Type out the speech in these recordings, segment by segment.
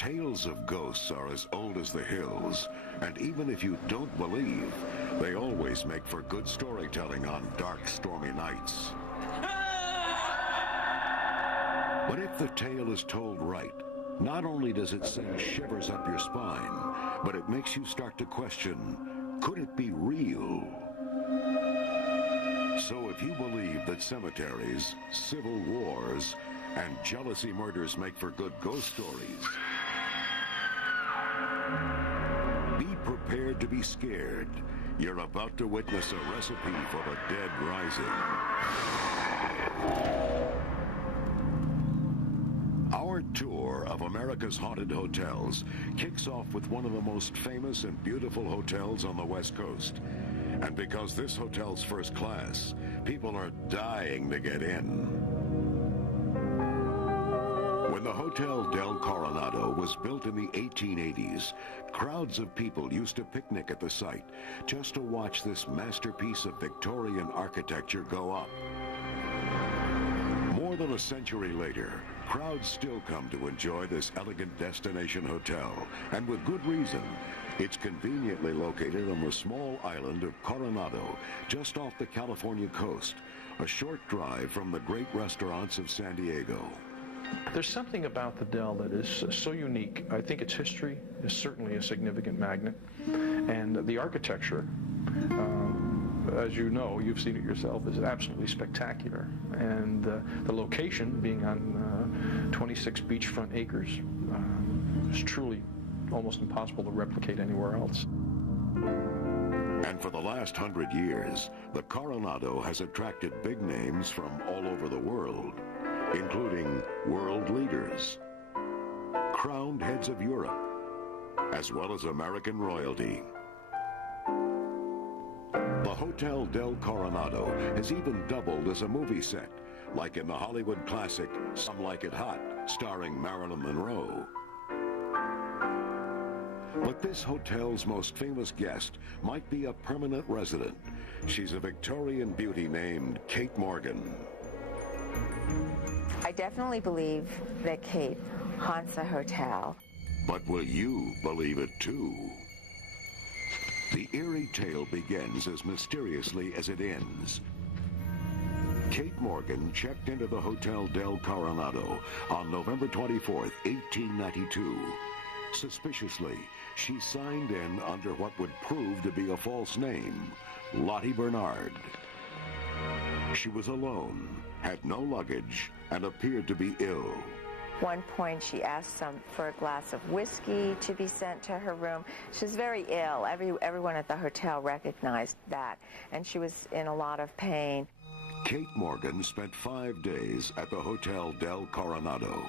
Tales of ghosts are as old as the hills, and even if you don't believe, they always make for good storytelling on dark, stormy nights. But if the tale is told right, not only does it send shivers up your spine, but it makes you start to question, could it be real? So if you believe that cemeteries, civil wars, and jealousy murders make for good ghost stories, be prepared to be scared. You're about to witness a recipe for the dead rising. Our tour of America's haunted hotels kicks off with one of the most famous and beautiful hotels on the West Coast. And because this hotel's first class, people are dying to get in. When the Hotel del Coronado was built in the 1880s, crowds of people used to picnic at the site just to watch this masterpiece of Victorian architecture go up. More than a century later, crowds still come to enjoy this elegant destination hotel, and with good reason. It's conveniently located on the small island of Coronado, just off the California coast, a short drive from the great restaurants of San Diego. There's something about the Del that is so unique. I think its history is certainly a significant magnet, and the architecture, as you know, you've seen it yourself, is absolutely spectacular. And the location, being on 26 beachfront acres, is truly almost impossible to replicate anywhere else. And for the last 100 years, the Coronado has attracted big names from all over the world, including world leaders, crowned heads of Europe, as well as American royalty. The Hotel del Coronado has even doubled as a movie set, like in the Hollywood classic Some Like It Hot, starring Marilyn Monroe. But this hotel's most famous guest might be a permanent resident. She's a Victorian beauty named Kate Morgan. I definitely believe that Kate haunts a hotel. But will you believe it too? The eerie tale begins as mysteriously as it ends. Kate Morgan checked into the Hotel del Coronado on November 24th, 1892. Suspiciously, she signed in under what would prove to be a false name, Lottie Bernard. She was alone, had no luggage, and appeared to be ill. At one point, she asked for a glass of whiskey to be sent to her room. She was very ill. Everyone at the hotel recognized that, and she was in a lot of pain. Kate Morgan spent 5 days at the Hotel del Coronado.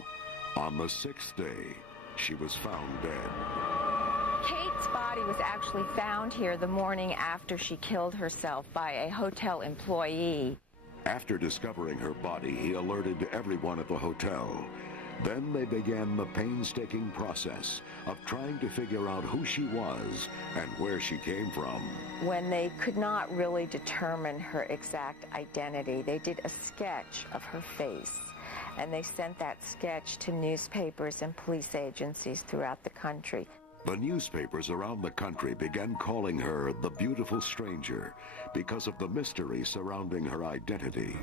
On the 6th day, she was found dead. Kate's body was actually found here the morning after she killed herself by a hotel employee. After discovering her body, he alerted everyone at the hotel. Then they began the painstaking process of trying to figure out who she was and where she came from. When they could not really determine her exact identity, they did a sketch of her face, and they sent that sketch to newspapers and police agencies throughout the country. The newspapers around the country began calling her the Beautiful Stranger because of the mystery surrounding her identity.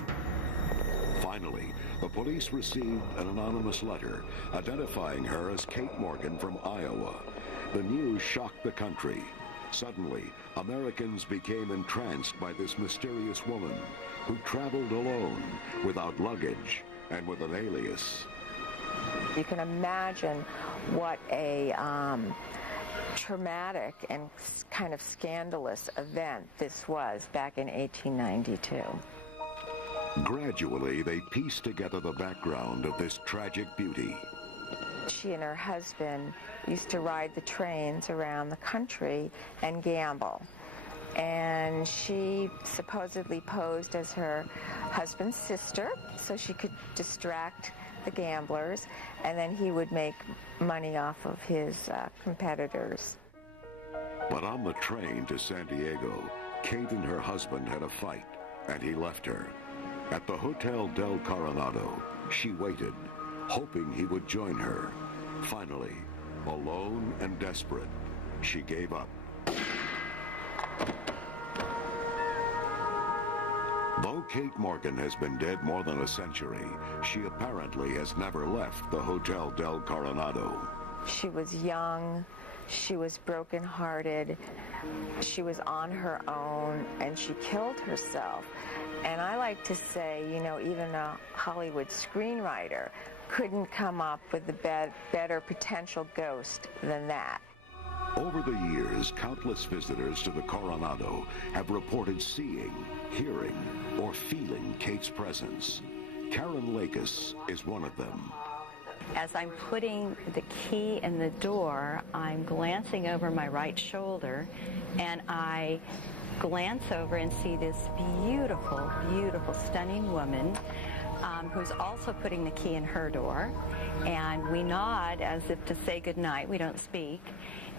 Finally, the police received an anonymous letter identifying her as Kate Morgan from Iowa. The news shocked the country. Suddenly, Americans became entranced by this mysterious woman who traveled alone, without luggage, and with an alias. You can imagine what a traumatic and kind of scandalous event this was back in 1892. Gradually, they pieced together the background of this tragic beauty. She and her husband used to ride the trains around the country and gamble. And she supposedly posed as her husband's sister so she could distract the gamblers, and then he would make money off of his competitors. But on the train to San Diego, Kate and her husband had a fight, and he left her. At the Hotel del Coronado, she waited, hoping he would join her. Finally, Alone and desperate, she gave up. Though Kate Morgan has been dead more than a century, she apparently has never left the Hotel del Coronado. She was young, she was brokenhearted, she was on her own, and she killed herself. And I like to say, you know, even a Hollywood screenwriter couldn't come up with a better potential ghost than that. Over the years, countless visitors to the Coronado have reported seeing, hearing, or feeling Kate's presence. Karen Lakis is one of them. As I'm putting the key in the door, I'm glancing over my right shoulder, and I glance over and see this beautiful, beautiful, stunning woman who's also putting the key in her door. And we nod as if to say goodnight. We don't speak.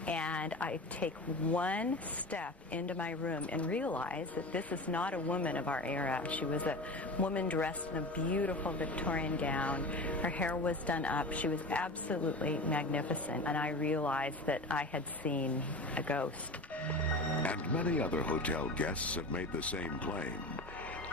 And I take one step into my room and realize that this is not a woman of our era. She was a woman dressed in a beautiful Victorian gown. Her hair was done up. She was absolutely magnificent. And I realized that I had seen a ghost. And many other hotel guests have made the same claim.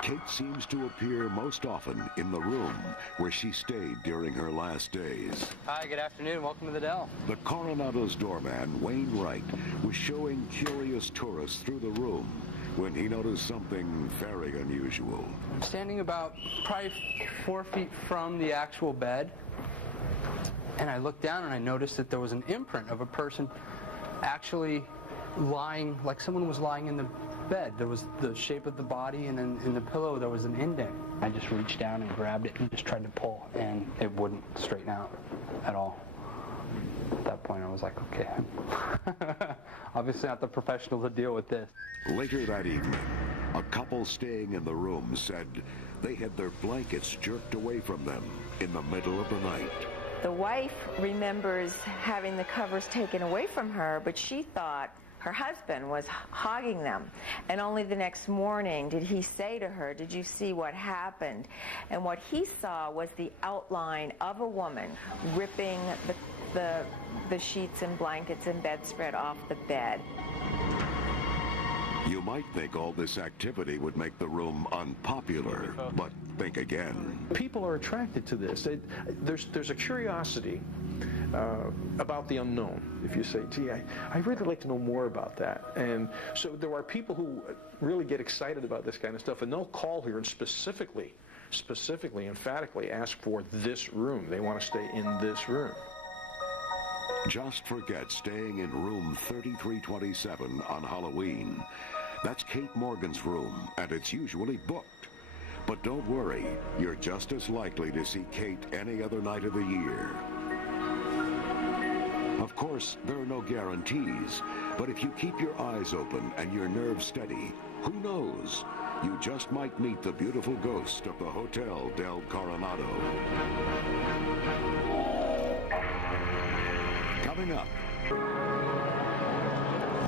Kate seems to appear most often in the room where she stayed during her last days. Hi, good afternoon. Welcome to the Del. The Coronado's doorman, Wayne Wright, was showing curious tourists through the room when he noticed something very unusual. I'm standing about probably 4 feet from the actual bed, and I looked down and I noticed that there was an imprint of a person actually lying, like someone was lying in the bed. There was the shape of the body, and then in the pillow there was an indent. I just reached down and grabbed it and just tried to pull, and it wouldn't straighten out at all. At that point I was like, okay, obviously not the professional to deal with this. Later that evening, a couple staying in the room said they had their blankets jerked away from them in the middle of the night. The wife remembers having the covers taken away from her, but she thought her husband was hogging them. And only the next morning did he say to her, "Did you see what happened?" And what he saw was the outline of a woman ripping the sheets and blankets and bedspread off the bed. You might think all this activity would make the room unpopular, but think again. People are attracted to this. There's a curiosity about the unknown. If you say, gee, I really like to know more about that. And so there are people who really get excited about this kind of stuff, and they'll call here and specifically, emphatically ask for this room. They want to stay in this room. Just forget staying in room 3327 on Halloween. That's Kate Morgan's room, and it's usually booked. But don't worry, you're just as likely to see Kate any other night of the year. Of course, there are no guarantees, but if you keep your eyes open and your nerves steady, who knows? You just might meet the beautiful ghost of the Hotel del Coronado. Coming up,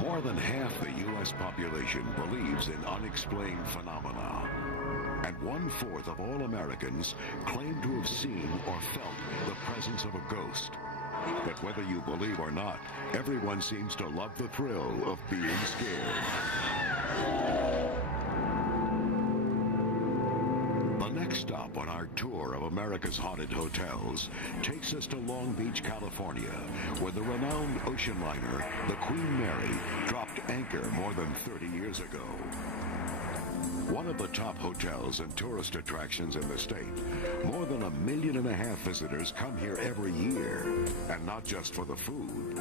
more than half the U.S. population believes in unexplained phenomena. And 1/4 of all Americans claim to have seen or felt the presence of a ghost. But whether you believe or not, everyone seems to love the thrill of being scared. The next stop on our tour of America's haunted hotels takes us to Long Beach, California, where the renowned ocean liner, the Queen Mary, dropped anchor more than 30 years ago. One of the top hotels and tourist attractions in the state, more than 1.5 million visitors come here every year, and not just for the food.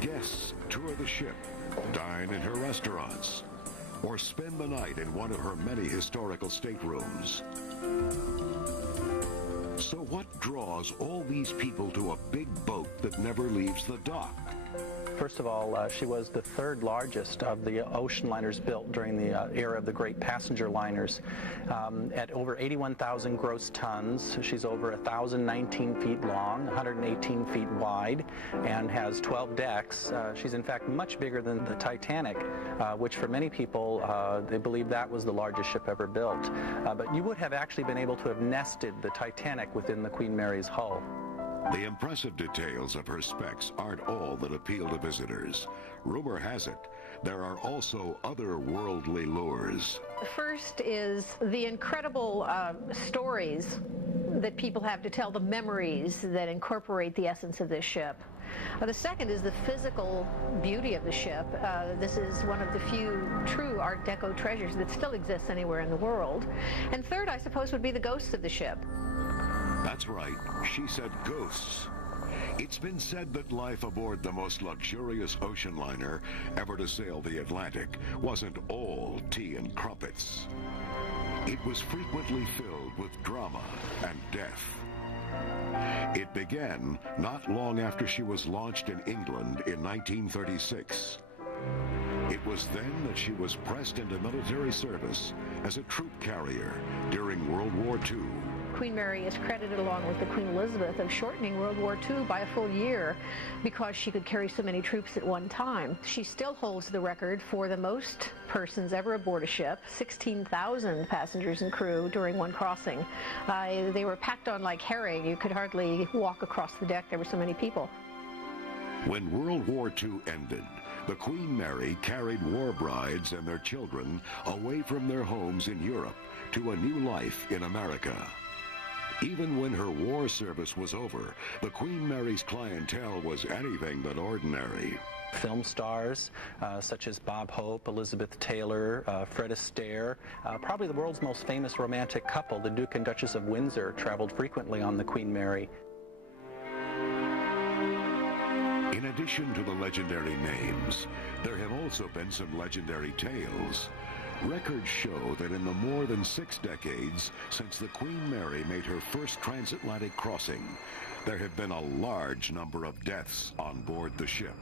Guests tour the ship, dine in her restaurants, or spend the night in one of her many historical staterooms. So what draws all these people to a big boat that never leaves the dock? First of all, she was the third largest of the ocean liners built during the era of the great passenger liners. At over 81,000 gross tons, she's over 1,019 feet long, 118 feet wide, and has 12 decks. She's in fact much bigger than the Titanic, which for many people, they believe that was the largest ship ever built. But you would have actually been able to have nested the Titanic within the Queen Mary's hull. The impressive details of her specs aren't all that appeal to visitors. Rumor has it, there are also other worldly lures. First is the incredible stories that people have to tell, the memories that incorporate the essence of this ship. The second is the physical beauty of the ship. This is one of the few true Art Deco treasures that still exists anywhere in the world. And third, I suppose, would be the ghosts of the ship. That's right, she said ghosts. It's been said that life aboard the most luxurious ocean liner ever to sail the Atlantic wasn't all tea and crumpets. It was frequently filled with drama and death. It began not long after she was launched in England in 1936. It was then that she was pressed into military service as a troop carrier during World War II. Queen Mary is credited, along with the Queen Elizabeth, of shortening World War II by a full year because she could carry so many troops at one time. She still holds the record for the most persons ever aboard a ship, 16,000 passengers and crew during one crossing. They were packed on like herring. You could hardly walk across the deck. There were so many people. When World War II ended, the Queen Mary carried war brides and their children away from their homes in Europe to a new life in America. Even when her war service was over, the Queen Mary's clientele was anything but ordinary. Film stars such as Bob Hope, Elizabeth Taylor, Fred Astaire, probably the world's most famous romantic couple, the Duke and Duchess of Windsor, traveled frequently on the Queen Mary. In addition to the legendary names, there have also been some legendary tales. Records show that in the more than 6 decades since the Queen Mary made her first transatlantic crossing, there have been a large number of deaths on board the ship.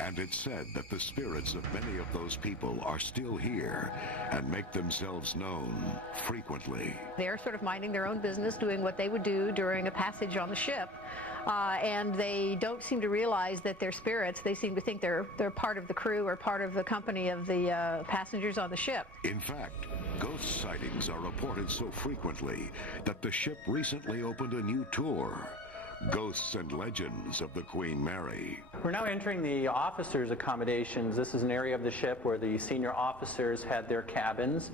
And it's said that the spirits of many of those people are still here and make themselves known frequently. They're sort of minding their own business, doing what they would do during a passage on the ship. And they don't seem to realize that they're spirits. They seem to think they're part of the crew or part of the company of the passengers on the ship. In fact, ghost sightings are reported so frequently that the ship recently opened a new tour, Ghosts and Legends of the Queen Mary. We're now entering the officers' accommodations. This is an area of the ship where the senior officers had their cabins.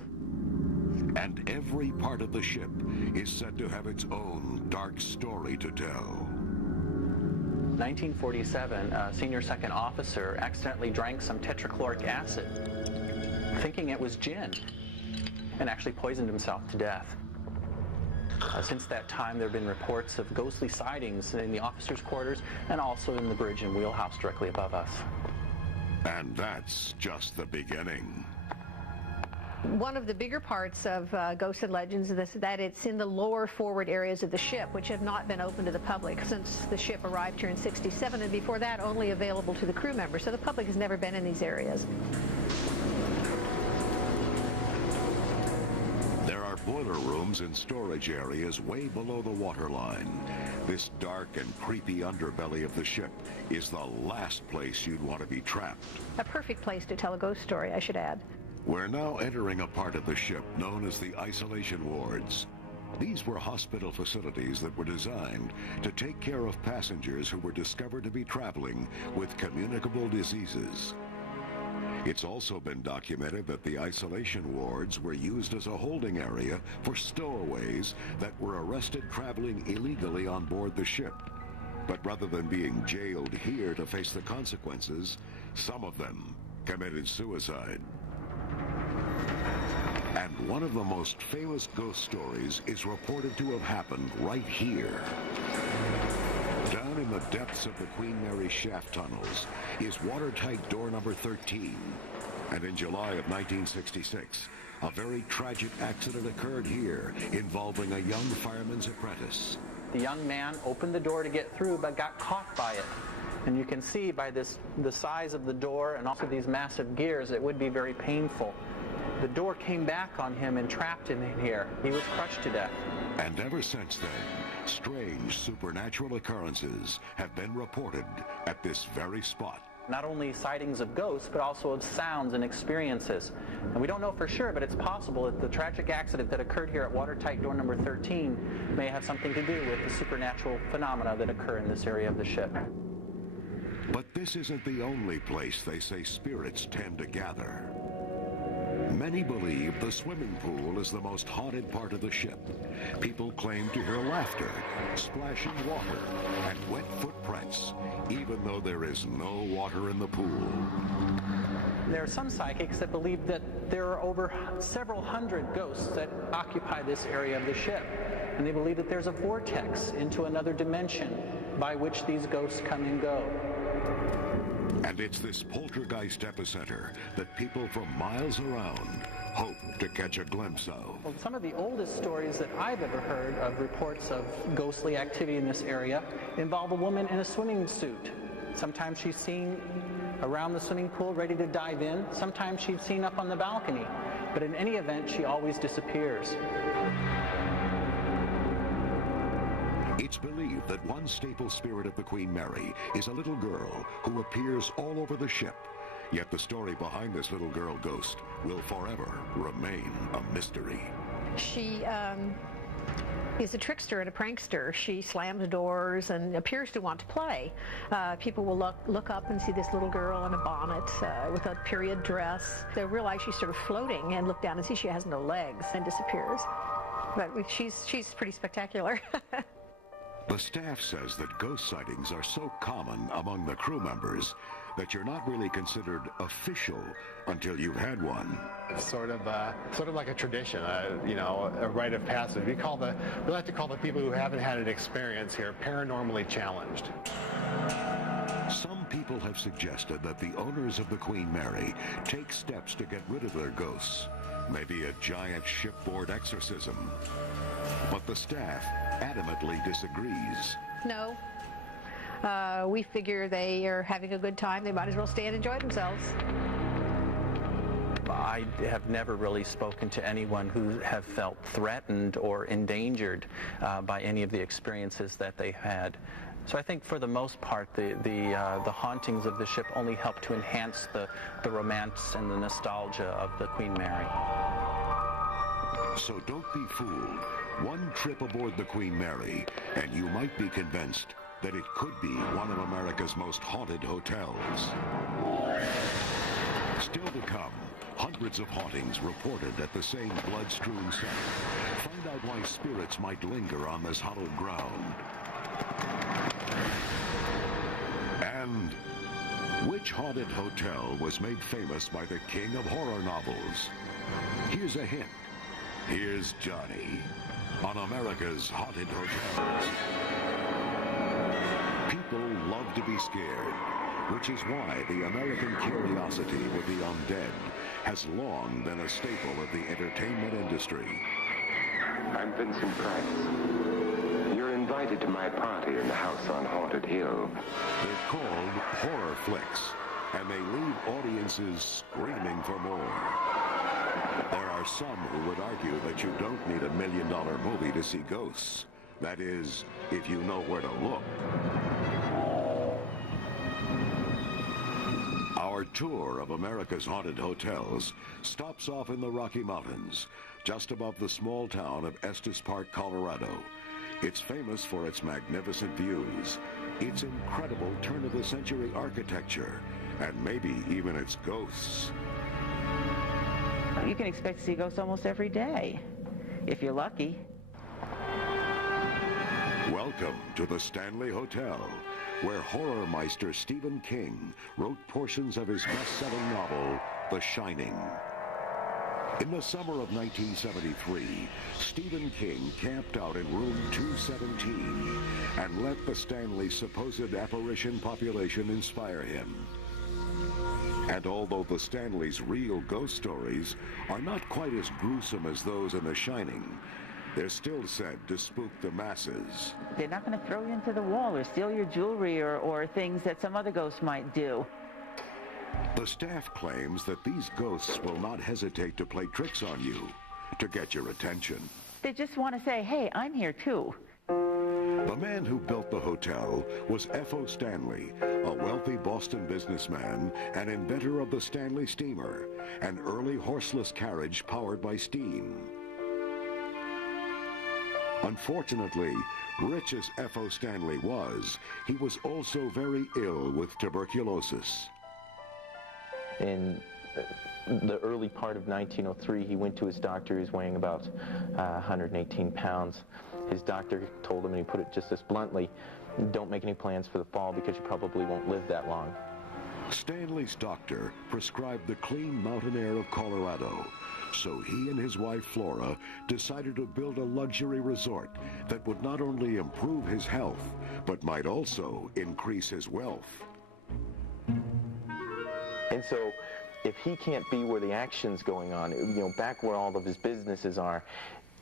And every part of the ship is said to have its own dark story to tell. 1947, a senior second officer accidentally drank some tetrachloric acid, thinking it was gin, and actually poisoned himself to death. Since that time, there have been reports of ghostly sightings in the officers' quarters and also in the bridge and wheelhouse directly above us. And that's just the beginning. One of the bigger parts of Ghosts and Legends is that it's in the lower forward areas of the ship, which have not been open to the public since the ship arrived here in '67, and before that only available to the crew members. So the public has never been in these areas. There are boiler rooms and storage areas way below the waterline. This dark and creepy underbelly of the ship is the last place you'd want to be trapped. A perfect place to tell a ghost story, I should add. We're now entering a part of the ship known as the isolation wards. These were hospital facilities that were designed to take care of passengers who were discovered to be traveling with communicable diseases. It's also been documented that the isolation wards were used as a holding area for stowaways that were arrested traveling illegally on board the ship. But rather than being jailed here to face the consequences, some of them committed suicide. And one of the most famous ghost stories is reported to have happened right here. Down in the depths of the Queen Mary shaft tunnels is watertight door number 13. And in July of 1966, a very tragic accident occurred here involving a young fireman's apprentice. The young man opened the door to get through but got caught by it. And you can see by the size of the door and also these massive gears, it would be very painful. The door came back on him and trapped him in here. He was crushed to death. And ever since then, strange supernatural occurrences have been reported at this very spot. Not only sightings of ghosts, but also of sounds and experiences. And we don't know for sure, but it's possible that the tragic accident that occurred here at watertight door number 13 may have something to do with the supernatural phenomena that occur in this area of the ship. But this isn't the only place they say spirits tend to gather. Many believe the swimming pool is the most haunted part of the ship. People claim to hear laughter, splashing water, and wet footprints, even though there is no water in the pool. There are some psychics that believe that there are over several hundred ghosts that occupy this area of the ship. And they believe that there's a vortex into another dimension by which these ghosts come and go. And it's this poltergeist epicenter that people from miles around hope to catch a glimpse of. Well, some of the oldest stories that I've ever heard of reports of ghostly activity in this area involve a woman in a swimming suit. Sometimes she's seen around the swimming pool ready to dive in. Sometimes she's seen up on the balcony. But in any event, she always disappears. It's believed that one staple spirit of the Queen Mary is a little girl who appears all over the ship. Yet the story behind this little girl ghost will forever remain a mystery. She is a trickster and a prankster. She slams doors and appears to want to play. People will look up and see this little girl in a bonnet with a period dress. They realize she's sort of floating and look down and see she has no legs and disappears. But she's pretty spectacular. The staff says that ghost sightings are so common among the crew members that you're not really considered official until you've had one. It's sort of like a tradition, a rite of passage. We like to call the people who haven't had an experience here paranormally challenged. Some people have suggested that the owners of the Queen Mary take steps to get rid of their ghosts. Maybe a giant shipboard exorcism. But the staff adamantly disagrees. No. We figure they are having a good time. They might as well stay and enjoy themselves. I have never really spoken to anyone who have felt threatened or endangered by any of the experiences that they had. So I think for the most part, the hauntings of the ship only help to enhance the romance and the nostalgia of the Queen Mary. So don't be fooled. One trip aboard the Queen Mary, and you might be convinced that it could be one of America's most haunted hotels. Still to come, hundreds of hauntings reported at the same blood-strewn site. Find out why spirits might linger on this hallowed ground. And which haunted hotel was made famous by the king of horror novels? Here's a hint. Here's Johnny on America's Haunted Hotels. People love to be scared, which is why the American curiosity with the undead has long been a staple of the entertainment industry. I'm Vincent Price. You're invited to my party in the house on Haunted Hill. They're called horror flicks, and they leave audiences screaming for more. There are some who would argue that you don't need $1 million movie to see ghosts. That is, if you know where to look. Our tour of America's haunted hotels stops off in the Rocky Mountains, just above the small town of Estes Park, Colorado. It's famous for its magnificent views, its incredible turn-of-the-century architecture, and maybe even its ghosts. You can expect to see ghosts almost every day, if you're lucky. Welcome to the Stanley Hotel, where horror meister Stephen King wrote portions of his best-selling novel, The Shining. In the summer of 1973, Stephen King camped out in room 217 and let the Stanley's supposed apparition population inspire him. And although the Stanleys' real ghost stories are not quite as gruesome as those in The Shining, they're still said to spook the masses. They're not going to throw you into the wall or steal your jewelry or things that some other ghosts might do. The staff claims that these ghosts will not hesitate to play tricks on you to get your attention. They just want to say, hey, I'm here too. The man who built the hotel was F.O. Stanley, a wealthy Boston businessman and inventor of the Stanley Steamer, an early horseless carriage powered by steam. Unfortunately, rich as F.O. Stanley was, he was also very ill with tuberculosis. In the early part of 1903, he went to his doctor. He was weighing about 118 pounds. His doctor told him, and he put it just this bluntly, don't make any plans for the fall because you probably won't live that long. Stanley's doctor prescribed the clean mountain air of Colorado, so he and his wife Flora decided to build a luxury resort that would not only improve his health, but might also increase his wealth. And so, if he can't be where the action's going on, back where all of his businesses are,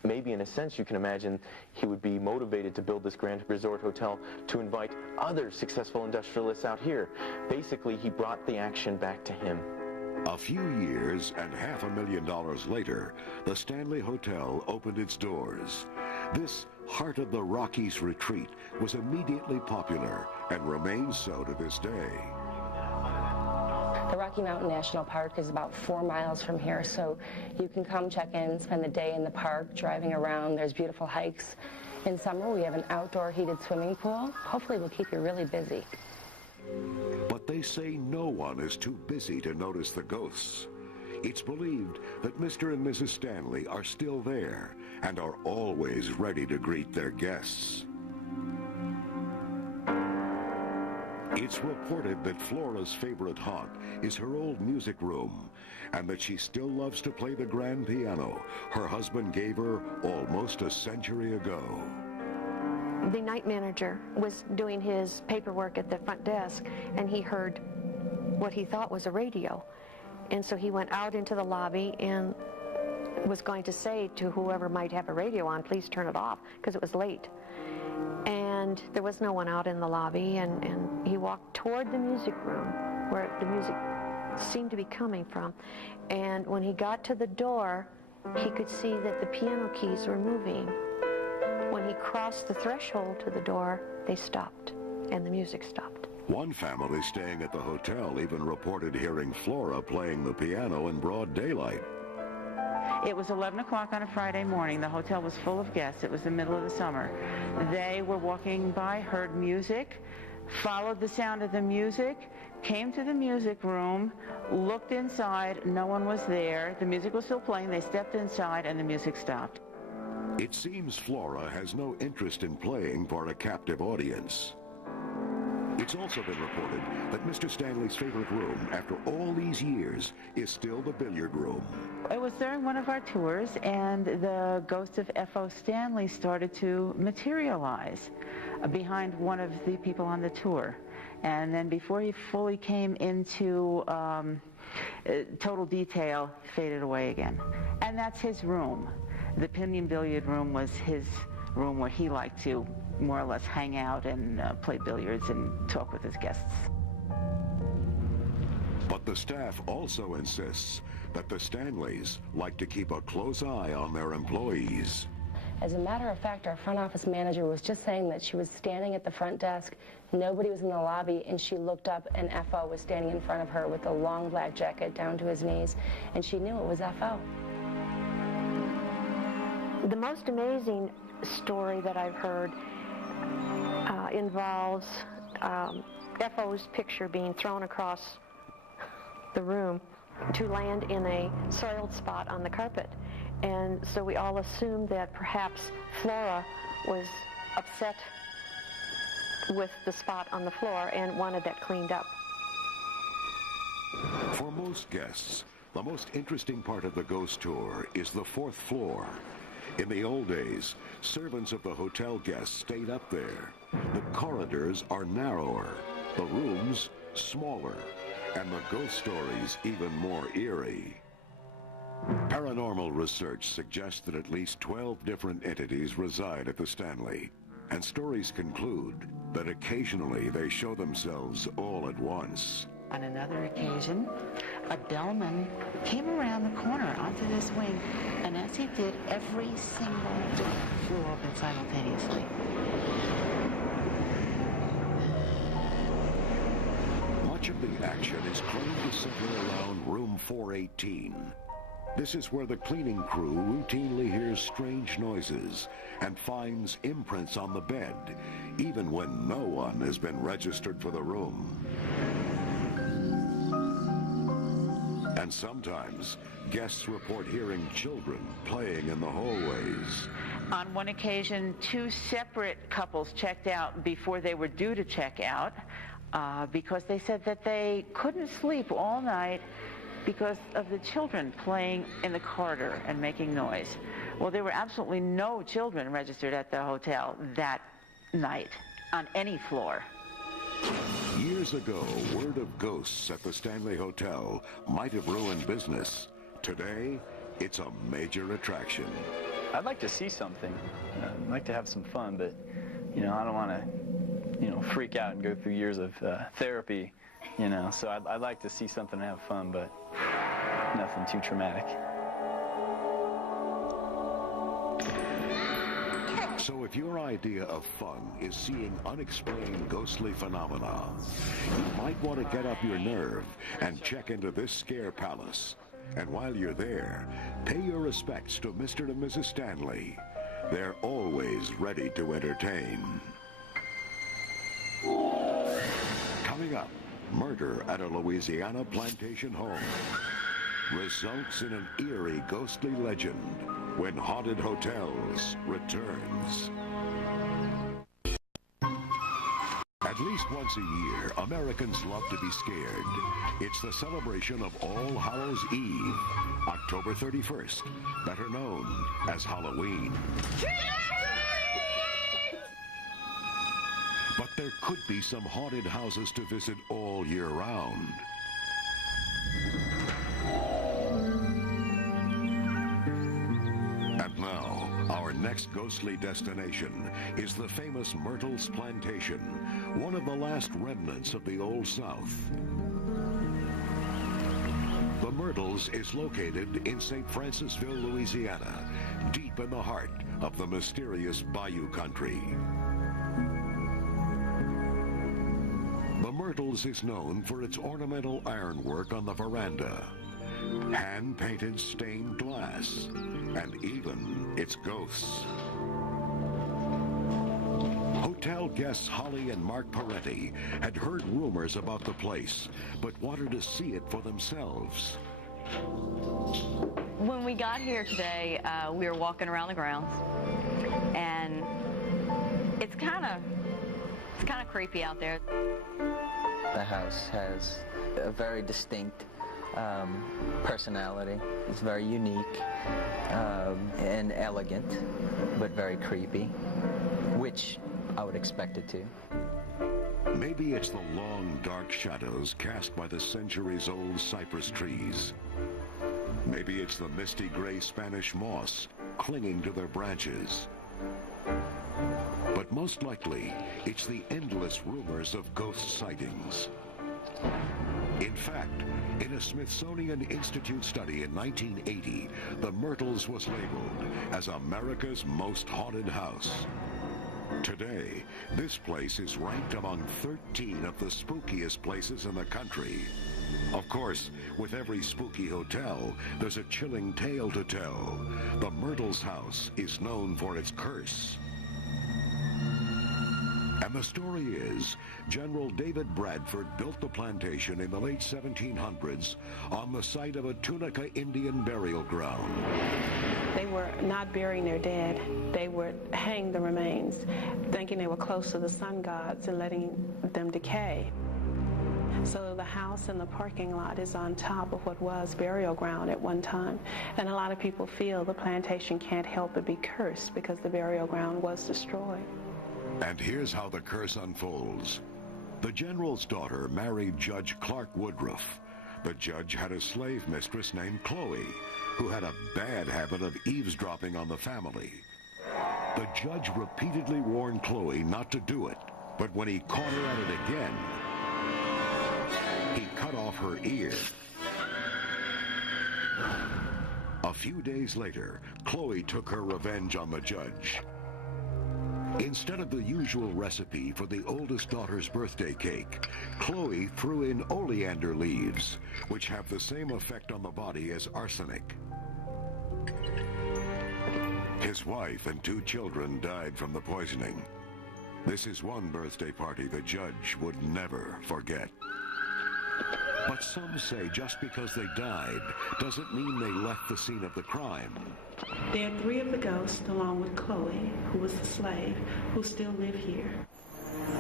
maybe in a sense you can imagine he would be motivated to build this grand resort hotel to invite other successful industrialists out here. Basically, he brought the action back to him. A few years and $500,000 later, the Stanley Hotel opened its doors. This heart of the Rockies retreat was immediately popular and remains so to this day. The Rocky Mountain National Park is about 4 miles from here, so you can come check in, spend the day in the park, driving around. There's beautiful hikes. In summer, we have an outdoor heated swimming pool. Hopefully, we'll keep you really busy. But they say no one is too busy to notice the ghosts. It's believed that Mr. and Mrs. Stanley are still there and are always ready to greet their guests. It's reported that Flora's favorite haunt is her old music room, and that she still loves to play the grand piano her husband gave her almost a century ago. The night manager was doing his paperwork at the front desk, and he heard what he thought was a radio. And so he went out into the lobby and was going to say to whoever might have a radio on, please turn it off, because it was late. And there was no one out in the lobby, and he walked toward the music room where the music seemed to be coming from. And when he got to the door, he could see that the piano keys were moving. When he crossed the threshold to the door, they stopped, and the music stopped. One family staying at the hotel even reported hearing Flora playing the piano in broad daylight. It was 11 o'clock on a Friday morning. The hotel was full of guests. It was the middle of the summer. They were walking by, heard music, followed the sound of the music, came to the music room, looked inside. No one was there. The music was still playing. They stepped inside, and the music stopped. It seems Flora has no interest in playing for a captive audience. It's also been reported that Mr. Stanley's favorite room, after all these years, is still the billiard room. It was during one of our tours, and the ghost of F.O. Stanley started to materialize behind one of the people on the tour. And then before he fully came into total detail, faded away again. And that's his room. The Pinion Billiard Room was his room where he liked to more or less hang out and play billiards and talk with his guests. But the staff also insists that the Stanleys like to keep a close eye on their employees. As a matter of fact, our front office manager was just saying that she was standing at the front desk, nobody was in the lobby, and she looked up and F.O. was standing in front of her with a long black jacket down to his knees, and she knew it was F.O. The most amazing story that I've heard involves F.O.'s picture being thrown across the room to land in a soiled spot on the carpet. And so we all assumed that perhaps Flora was upset with the spot on the floor and wanted that cleaned up. For most guests, the most interesting part of the ghost tour is the 4th floor. In the old days, servants of the hotel guests stayed up there. The corridors are narrower, the rooms smaller, and the ghost stories even more eerie. Paranormal research suggests that at least 12 different entities reside at the Stanley, and stories conclude that occasionally they show themselves all at once. On another occasion, a bellman came around the corner onto this wing, and as he did, every single door flew open simultaneously. Much of the action is claimed to center around room 418. This is where the cleaning crew routinely hears strange noises and finds imprints on the bed, even when no one has been registered for the room. And sometimes, guests report hearing children playing in the hallways. On one occasion, 2 separate couples checked out before they were due to check out because they said that they couldn't sleep all night because of the children playing in the corridor and making noise. Well, there were absolutely no children registered at the hotel that night on any floor. Years ago, word of ghosts at the Stanley Hotel might have ruined business. Today, it's a major attraction. I'd like to see something. I'd like to have some fun, but, I don't want to, freak out and go through years of therapy, So I'd like to see something and have fun, but nothing too traumatic. So if your idea of fun is seeing unexplained ghostly phenomena, you might want to get up your nerve and check into this scare palace. And while you're there, pay your respects to Mr. and Mrs. Stanley. They're always ready to entertain. Coming up, murder at a Louisiana plantation home results in an eerie ghostly legend when Haunted Hotels returns. At least once a year, Americans love to be scared. It's the celebration of All Hallows Eve, October 31st, better known as Halloween. But there could be some haunted houses to visit all year round. And now, our next ghostly destination is the famous Myrtles Plantation, one of the last remnants of the Old South. The Myrtles is located in St. Francisville, Louisiana, deep in the heart of the mysterious Bayou Country. The Myrtles is known for its ornamental ironwork on the veranda, hand-painted stained glass, and even its ghosts. Hotel guests Holly and Mark Parenti had heard rumors about the place, but wanted to see it for themselves. When we got here today, we were walking around the grounds, and it's kind of creepy out there. The house has a very distinct personality. It's very unique and elegant, but very creepy, which I would expect it to. Maybe it's the long, dark shadows cast by the centuries-old cypress trees. Maybe it's the misty gray Spanish moss clinging to their branches. But most likely, it's the endless rumors of ghost sightings. In fact, in a Smithsonian Institute study in 1980, the Myrtles was labeled as America's most haunted house. Today, this place is ranked among 13 of the spookiest places in the country. Of course, with every spooky hotel, there's a chilling tale to tell. The Myrtles house is known for its curse. And the story is, General David Bradford built the plantation in the late 1700s on the site of a Tunica Indian burial ground. They were not burying their dead. They would hang the remains, thinking they were close to the sun gods and letting them decay. So the house and the parking lot is on top of what was burial ground at one time. And a lot of people feel the plantation can't help but be cursed because the burial ground was destroyed. And here's how the curse unfolds. The general's daughter married Judge Clark Woodruff. The judge had a slave mistress named Chloe, who had a bad habit of eavesdropping on the family. The judge repeatedly warned Chloe not to do it, but when he caught her at it again, he cut off her ear. few days later, Chloe took her revenge on the judge. Instead of the usual recipe for the oldest daughter's birthday cake, Chloe threw in oleander leaves, which have the same effect on the body as arsenic. His wife and 2 children died from the poisoning. This is one birthday party the judge would never forget. But some say just because they died doesn't mean they left the scene of the crime. There are 3 of the ghosts, along with Chloe, who was the slave, who still live here.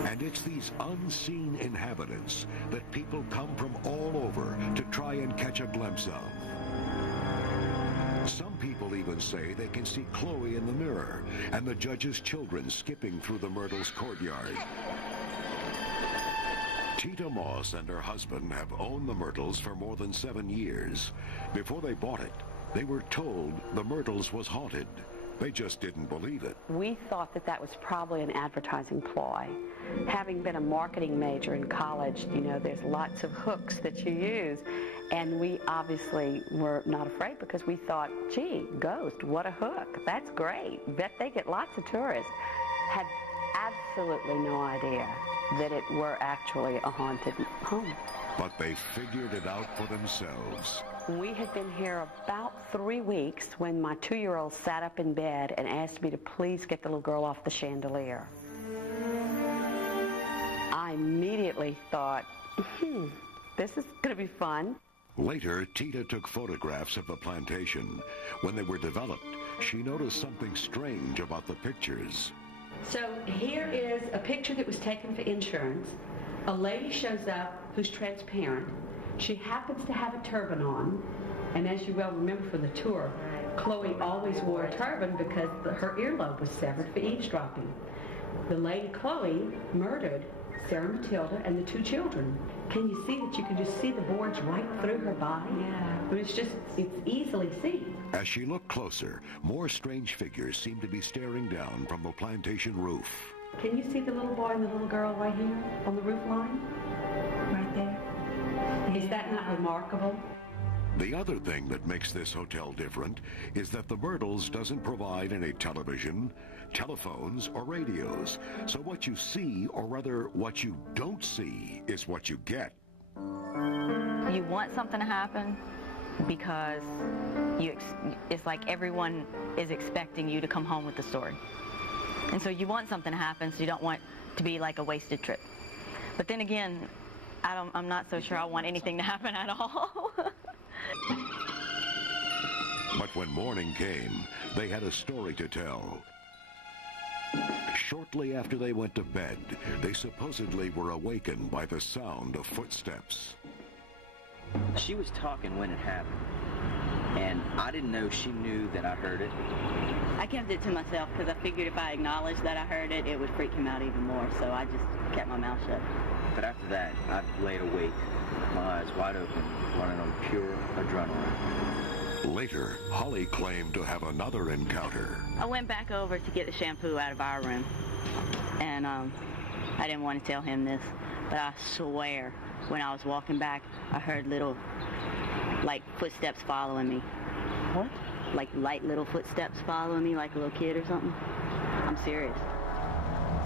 And it's these unseen inhabitants that people come from all over to try and catch a glimpse of. Some people even say they can see Chloe in the mirror and the judge's children skipping through the Myrtles' courtyard. Tita Moss and her husband have owned the Myrtles for more than 7 years. Before they bought it, they were told the Myrtles was haunted. They just didn't believe it. We thought that that was probably an advertising ploy. Having been a marketing major in college, you know, there's lots of hooks that you use. And we obviously were not afraid because we thought, gee, ghost, what a hook. That's great. Bet they get lots of tourists. Had absolutely no idea that it were actually a haunted home. But they figured it out for themselves. We had been here about 3 weeks when my 2-year-old sat up in bed and asked me to please get the little girl off the chandelier. I immediately thought, this is going to be fun. Later, Tita took photographs of the plantation. When they were developed, she noticed something strange about the pictures. So here is a picture that was taken for insurance. A lady shows up who's transparent. She happens to have a turban on. And as you well remember from the tour, Chloe always wore a turban because her earlobe was severed for eavesdropping. The lady Chloe murdered Sarah Matilda and the 2 children. Can you see that you can just see the boards right through her body? Yeah. I mean, it's easily seen. As she looked closer, more strange figures seemed to be staring down from the plantation roof. Can you see the little boy and the little girl right here on the roof line? Right there. Yeah. Is that not remarkable? The other thing that makes this hotel different is that the Myrtles doesn't provide any television, telephones, or radios. So what you see, or rather what you don't see, is what you get. You want something to happen because it's like everyone is expecting you to come home with the story. And so you want something to happen, so you don't want to be like a wasted trip. But then again, I'm not so sure I want anything to happen at all. But when morning came, they had a story to tell. Shortly after they went to bed, they supposedly were awakened by the sound of footsteps. She was talking when it happened, and I didn't know she knew that I heard it. I kept it to myself because I figured if I acknowledged that I heard it, it would freak him out even more, so I just kept my mouth shut. But after that, I laid awake, my eyes wide open, running on pure adrenaline. Later, Holly claimed to have another encounter. I went back over to get the shampoo out of our room, and I didn't want to tell him this, but I swear, when I was walking back, I heard little, like, footsteps following me. What? Like light little footsteps following me like a little kid or something. I'm serious.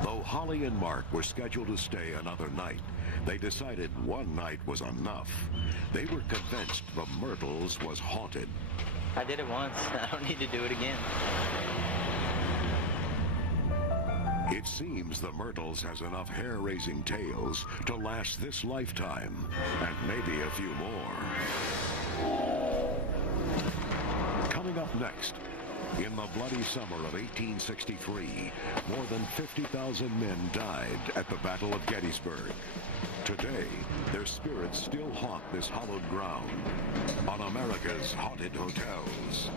Though Holly and Mark were scheduled to stay another night, they decided one night was enough. They were convinced the Myrtles was haunted. I did it once. I don't need to do it again. It seems the Myrtles has enough hair-raising tales to last this lifetime, and maybe a few more. Coming up next, in the bloody summer of 1863, more than 50,000 men died at the Battle of Gettysburg. Today, their spirits still haunt this hallowed ground on America's Haunted Hotels.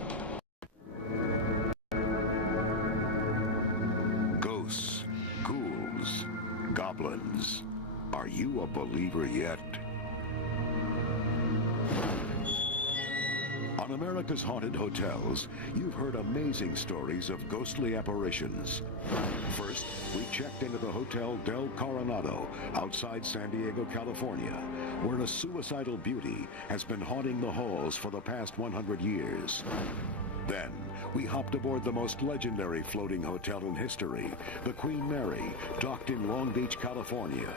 Ghosts, ghouls, goblins. Are you a believer yet? On America's Haunted Hotels, you've heard amazing stories of ghostly apparitions. First, we checked into the Hotel Del Coronado outside San Diego, California, where a suicidal beauty has been haunting the halls for the past 100 years. Then, we hopped aboard the most legendary floating hotel in history, the Queen Mary, docked in Long Beach, California.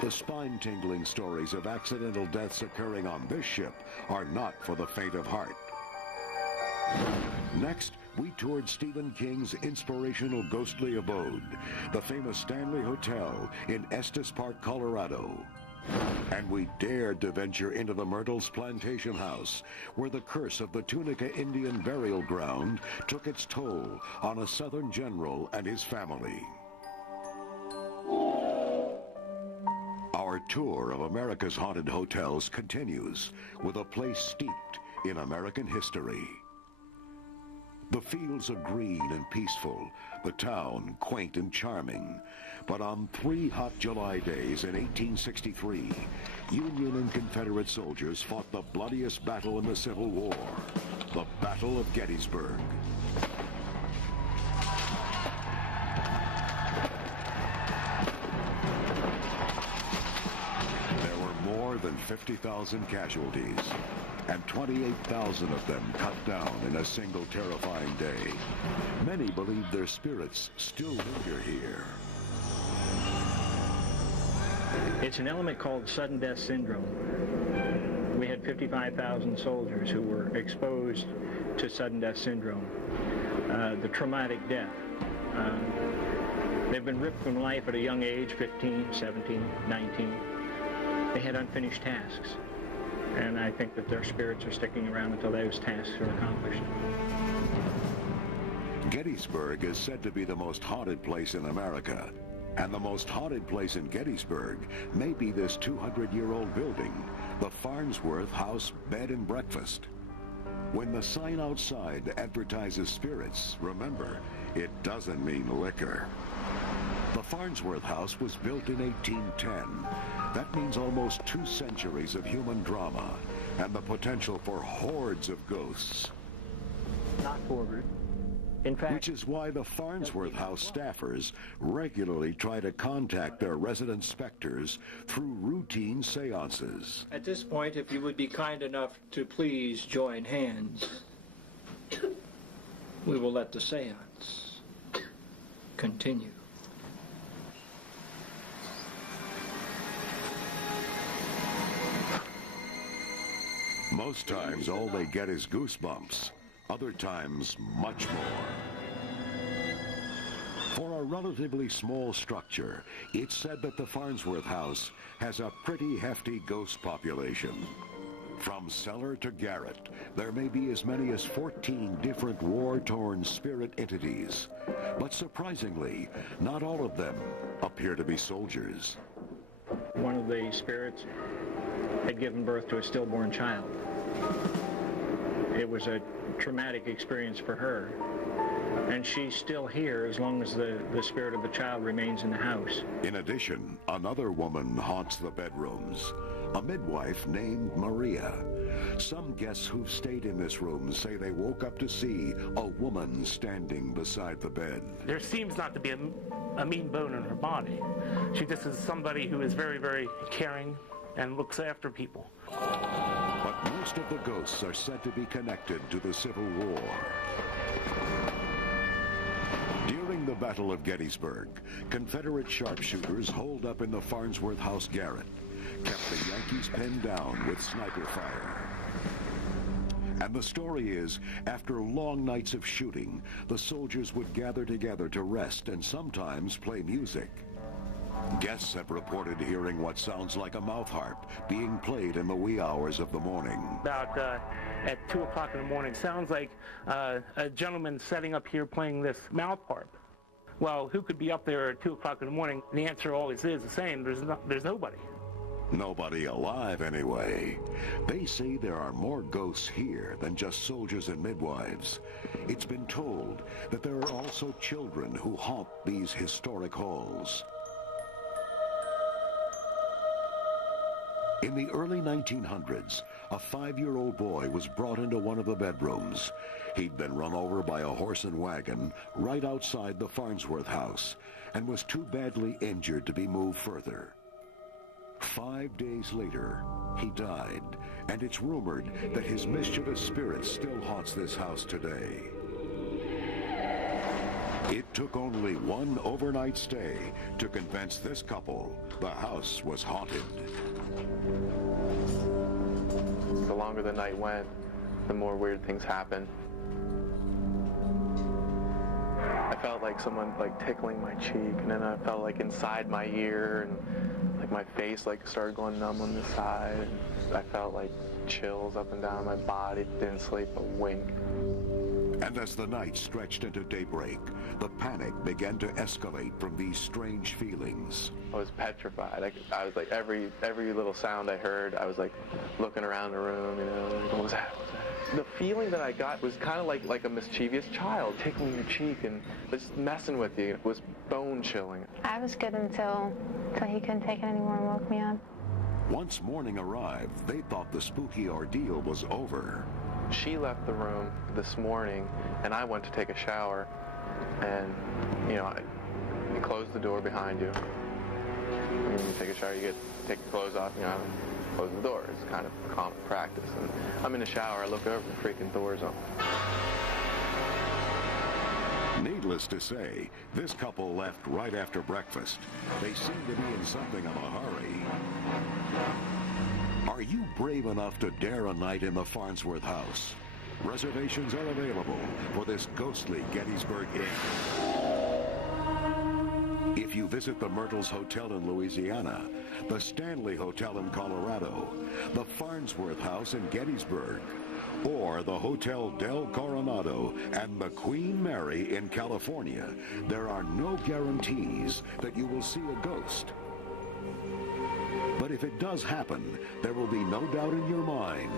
The spine-tingling stories of accidental deaths occurring on this ship are not for the faint of heart. Next, we toured Stephen King's inspirational ghostly abode, the famous Stanley Hotel in Estes Park, Colorado. And we dared to venture into the Myrtles Plantation House, where the curse of the Tunica Indian burial ground took its toll on a Southern general and his family. Our tour of America's Haunted Hotels continues with a place steeped in American history. The fields are green and peaceful, the town quaint and charming. But on 3 hot July days in 1863, Union and Confederate soldiers fought the bloodiest battle in the Civil War, the Battle of Gettysburg. There were more than 50,000 casualties, and 28,000 of them cut down in a single terrifying day. Many believe their spirits still linger here. It's an element called sudden death syndrome. We had 55,000 soldiers who were exposed to sudden death syndrome, the traumatic death. They've been ripped from life at a young age, 15, 17, 19. They had unfinished tasks. And I think that their spirits are sticking around until those tasks are accomplished. Gettysburg is said to be the most haunted place in America. And the most haunted place in Gettysburg may be this 200-year-old building, the Farnsworth House Bed and Breakfast. When the sign outside advertises spirits, remember, it doesn't mean liquor. The Farnsworth House was built in 1810. That means almost 2 centuries of human drama and the potential for hordes of ghosts. Not forward. In fact, which is why the Farnsworth House staffers regularly try to contact their resident specters through routine seances. At this point, if you would be kind enough to please join hands, we will let the seance continue. Most times, all they get is goosebumps. Other times, much more. For a relatively small structure, it's said that the Farnsworth House has a pretty hefty ghost population. From cellar to garret, there may be as many as 14 different war-torn spirit entities. But surprisingly, not all of them appear to be soldiers. One of the spirits had given birth to a stillborn child. It was a traumatic experience for her, and she's still here as long as the spirit of the child remains in the house. In addition, another woman haunts the bedrooms, a midwife named Maria. Some guests who've stayed in this room say they woke up to see a woman standing beside the bed. There seems not to be a mean bone in her body. She just is somebody who is very, very caring and looks after people. But most of the ghosts are said to be connected to the Civil War. During the Battle of Gettysburg, Confederate sharpshooters holed up in the Farnsworth House garret, kept the Yankees pinned down with sniper fire. And the story is, after long nights of shooting, the soldiers would gather together to rest and sometimes play music. Guests have reported hearing what sounds like a mouth harp being played in the wee hours of the morning. About at 2 o'clock in the morning, sounds like a gentleman setting up here playing this mouth harp. Well, who could be up there at 2 o'clock in the morning? The answer always is the same. There's nobody. Nobody alive, anyway. They say there are more ghosts here than just soldiers and midwives. It's been told that there are also children who haunt these historic halls. In the early 1900s, a 5-year-old boy was brought into one of the bedrooms. He'd been run over by a horse and wagon right outside the Farnsworth house and was too badly injured to be moved further. 5 days later, he died, and it's rumored that his mischievous spirit still haunts this house today. It took only one overnight stay to convince this couple the house was haunted. The longer the night went, the more weird things happened. I felt like someone tickling my cheek, and then I felt like inside my ear, and like my face started going numb on the side. I felt like chills up and down my body. Didn't sleep a wink. And as the night stretched into daybreak, the panic began to escalate from these strange feelings. I was petrified. I was like, every little sound I heard, I was like looking around the room, like, what was that? The feeling that I got was kind of like a mischievous child tickling your cheek and just messing with you. It was bone chilling. I was good until he couldn't take it anymore and woke me up. Once morning arrived, they thought the spooky ordeal was over. She left the room this morning, and I went to take a shower, and, you close the door behind you. When you take a shower, you take your clothes off, close the door. It's kind of common practice. And I'm in the shower, I look over, the freaking door's open. Needless to say, this couple left right after breakfast. They seemed to be in something of a hurry. Are you brave enough to dare a night in the Farnsworth house? Reservations are available for this ghostly Gettysburg Inn. If you visit the Myrtles Hotel in Louisiana, the Stanley Hotel in Colorado, the Farnsworth House in Gettysburg, or the Hotel Del Coronado and the Queen Mary in California, there are no guarantees that you will see a ghost. But if it does happen, there will be no doubt in your mind